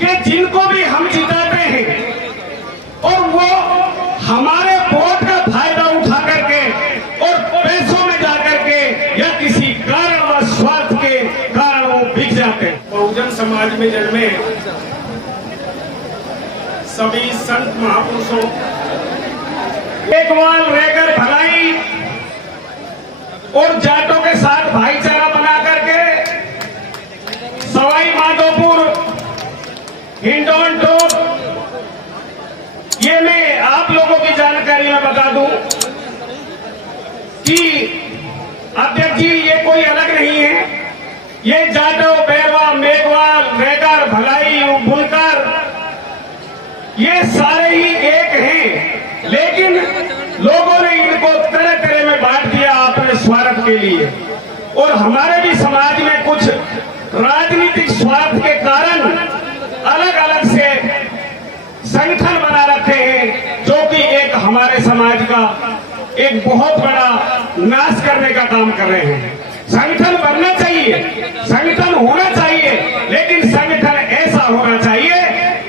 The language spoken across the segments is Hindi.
कि जिनको भी हम जिताते हैं और वो हमारे वोट का फायदा उठा करके और पैसों में जाकर के या किसी कारण व स्वार्थ के कारण वो बिक जाते हैं। बहुजन समाज में जन्मे सभी संत महापुरुषों एकवाल रहकर भलाई और जाटों के साथ भाईचारा बना करके सवाई माधोपुर हिंडौन टोप, ये मैं आप लोगों की जानकारी में बता दूं कि अध्यक्ष जी ये कोई अलग नहीं है, ये जाटो बैरवा मेघवाल रेगर भलाई बुनकर ये सारे ही एक हैं, लेकिन लोगों ने इनको तरह तरह में बांट दिया अपने स्वार्थ के लिए। और हमारे भी समाज में कुछ राजनीतिक स्वार्थ के कारण अलग अलग से संगठन बना रखे हैं, जो कि एक हमारे समाज का एक बहुत बड़ा नाश करने का काम कर रहे हैं। संगठन बनना चाहिए, संगठन होना चाहिए, लेकिन संगठन ऐसा होना चाहिए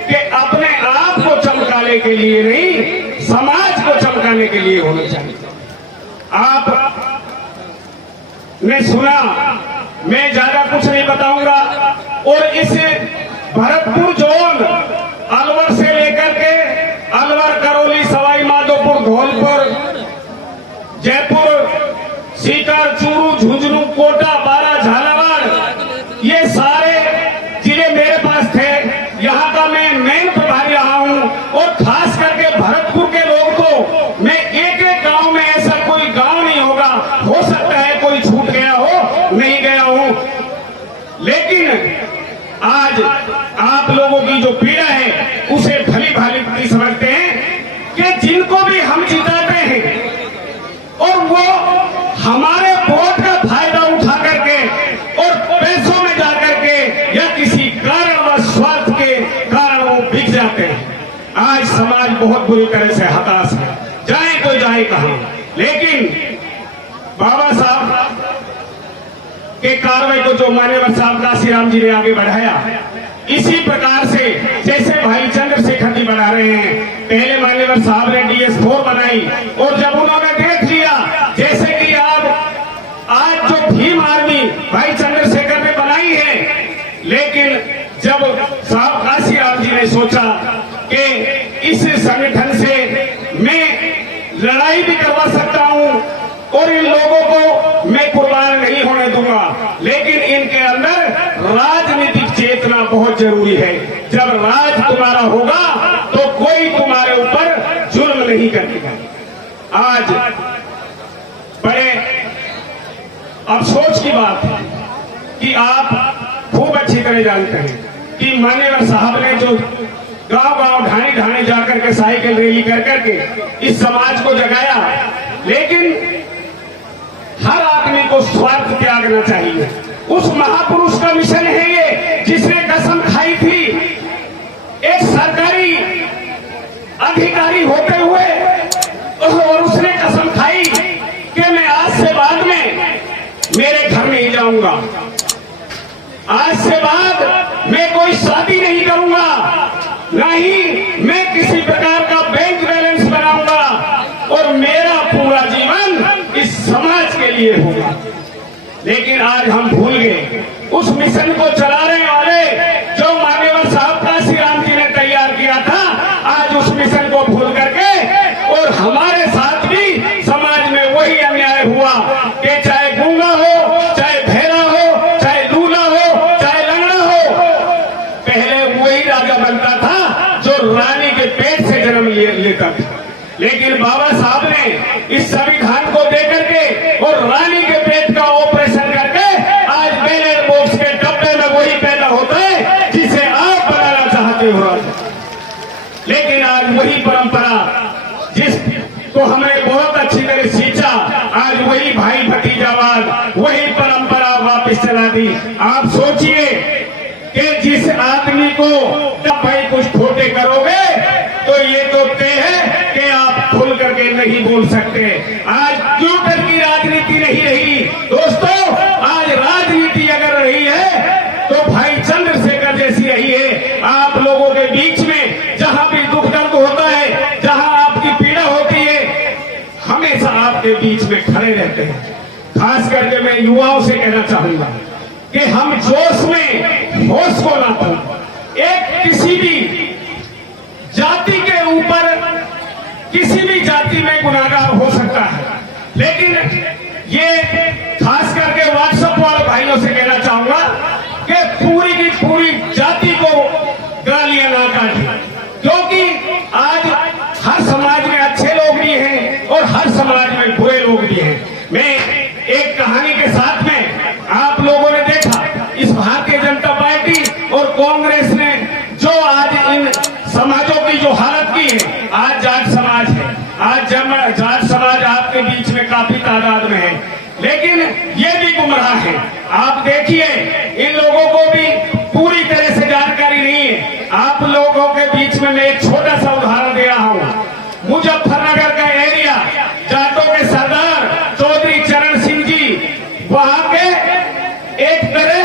कि अपने आप को चमकाने के लिए नहीं, समाज को चमकाने के लिए होना चाहिए। आप ने सुना, मैं ज्यादा कुछ नहीं बताऊंगा। और इस भरतपुर जोन अलवर से लेकर के अलवर, करौली, सवाई माधोपुर, धौलपुर, जयपुर, सीकर, चूरू, झुंझुनू, कोटा, बारा, झालावाड़, ये सारे जिले मेरे पास थे। यहाँ का मैं मेन प्रभारी रहा हूँ और खास करके भरतपुर के लोग को मैं एक एक गांव में, ऐसा कोई गांव नहीं होगा, हो सकता है कोई छूट गया हो, नहीं गया हूं, लेकिन आज आप लोगों की जो पीड़ा है उसे भली भांति समझते हैं कि जिनको भी हम जिताते हैं और वो हमारे वोट का फायदा उठा करके और पैसों में जाकर के या किसी कारण व स्वार्थ के कारण वो बिक जाते हैं। आज समाज बहुत बुरी तरह से हताश है, जाए तो जाए कहां। लेकिन बाबा साहब के कार्रवाई को जो मान्यवर साहब काशीराम जी ने आगे बढ़ाया, इसी प्रकार से जैसे भाई चंद्रशेखर जी बढ़ा रहे हैं, पहले मान्यवर साहब ने DS4 बनाई और जब उन्होंने देख लिया, जैसे कि आज जो भीम आर्मी भाई चंद्रशेखर ने बनाई है, लेकिन जब साहब काशीराम जी ने सोचा कि इस संगठन से मैं लड़ाई भी करवा सकता हूं और इन लोगों को मैं कुर्बान नहीं होने दूंगा, लेकिन इनके अंदर राजनीतिक चेतना बहुत जरूरी है। जब राज तुम्हारा होगा तो कोई तुम्हारे ऊपर जुल्म नहीं करेगा। आज बड़े अफसोस की बात है कि आप खूब अच्छी तरह जानते हैं कि मान्यवर साहब ने जो गांव-गांव, ढाणी-ढाणी जाकर के साइकिल रैली कर करके इस समाज को जगाया, लेकिन हर आदमी को स्वार्थ त्यागना चाहिए। उस महापुरुष का मिशन है ये, जिसने कसम खाई थी एक सरकारी अधिकारी होते हुए, और उसने कसम खाई कि मैं आज से बाद में मेरे घर नहीं जाऊंगा, आज से बाद मैं कोई शादी नहीं करूंगा, नहीं मैं किसी प्रकार का बैंक बैलेंस बनाऊंगा और मेरा पूरा जीवन इस समाज के लिए होगा। लेकिन आज हम भूल गए उस मिशन को चलाने वाले जो मान्यवर साहब काशीराम जी ने तैयार किया था। आज उस मिशन को भूल करके और हमारे साथ भी समाज में वही अन्याय हुआ कि चाहे गूंगा हो, चाहे बहरा हो, चाहे लूला हो, चाहे लंगड़ा हो, पहले वही राजा बनता था जो रानी के पेट से जन्म लेता था। लेकिन बाबा साहब ने इस संविधान को देकर के और रानी के पेट का ऑपरेशन करके आज बैलेट बॉक्स के डब्बे में वही पैदा होता है जिसे आप बनाना चाहते हो। लेकिन आज वही परंपरा जिसको हमने बहुत अच्छी तरह सींचा, आज वही भाई भतीजावाद, वही परंपरा वापस चला दी। आप सोचिए कि जिस आदमी को भाई कुछ खोटे करोगे तो ये तो तय है कि आप खुल करके नहीं बोल सकते। आज ट्विटर की राजनीति नहीं रही दोस्तों, आज राजनीति अगर रही है तो भाई चंद्रशेखर जैसी रही है। आप मैं युवाओं से कहना चाहूंगा कि हम जोश में होश को ना खो। एक किसी भी जाति के ऊपर किसी भी जाति में गुनाहगार हो सकता है, लेकिन ये खास करके व्हाट्सएप वाले भाइयों से कहना चाहूंगा कि पूरी की पूरी जाति को गालियां ना काटें, क्योंकि आज हर समाज में अच्छे लोग भी हैं और हर समाज में बुरे लोग भी हैं। मैं एक कहानी के साथ में, आप लोगों ने देखा इस भारतीय जनता पार्टी और कांग्रेस ने जो आज इन समाजों की जो हालत की है, आज जाट समाज है, आज जाट समाज आपके बीच में काफी तादाद में है, लेकिन ये भी गुमराह है। आप देखिए इन लोगों को भी पूरी तरह से जानकारी नहीं है। आप लोगों के बीच में मैं एक छोटा सा उदाहरण दे रहा हूं। मुजफ्फरनगर का एरिया, जाटों के सरदार चौधरी चरण सिंह जी वहां के एक तरह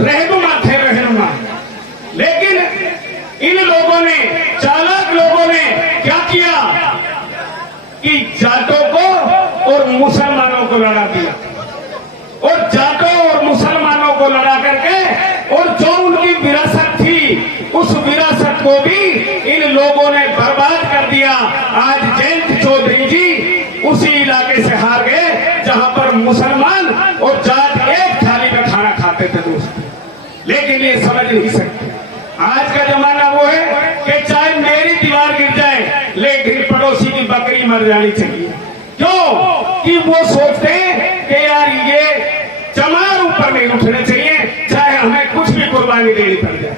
रहनुमा थे, रहनुमा। लेकिन इन लोगों ने, चालाक लोगों ने क्या किया कि जाटों को और मुसलमानों को लड़ा दिया, और जाटों और मुसलमानों को लड़ा करके और जो उनकी विरासत थी उस विरासत को भी इन लोगों ने बर्बाद कर दिया। आज जयंत चौधरी जी उसी इलाके से हार गए जहां पर मुसलमान और जाट एक थाली में खाना खाते थे दोस्तों, लेकिन ये समझ नहीं सकते। आज का जमाना वो है कि चाहे मेरी दीवार गिर जाए लेकिन पड़ोसी की बकरी मर जानी चाहिए। क्यों? कि वो सोचते हैं कि यार ये चमार ऊपर नहीं उठने चाहिए, चाहे हमें कुछ भी कुर्बानी देनी पड़ जाए।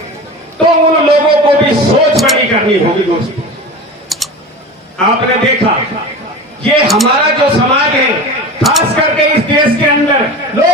तो उन लोगों को भी सोच बड़ी करनी होगी दोस्तों। आपने देखा ये हमारा जो समाज है, खास करके इस देश के अंदर लोग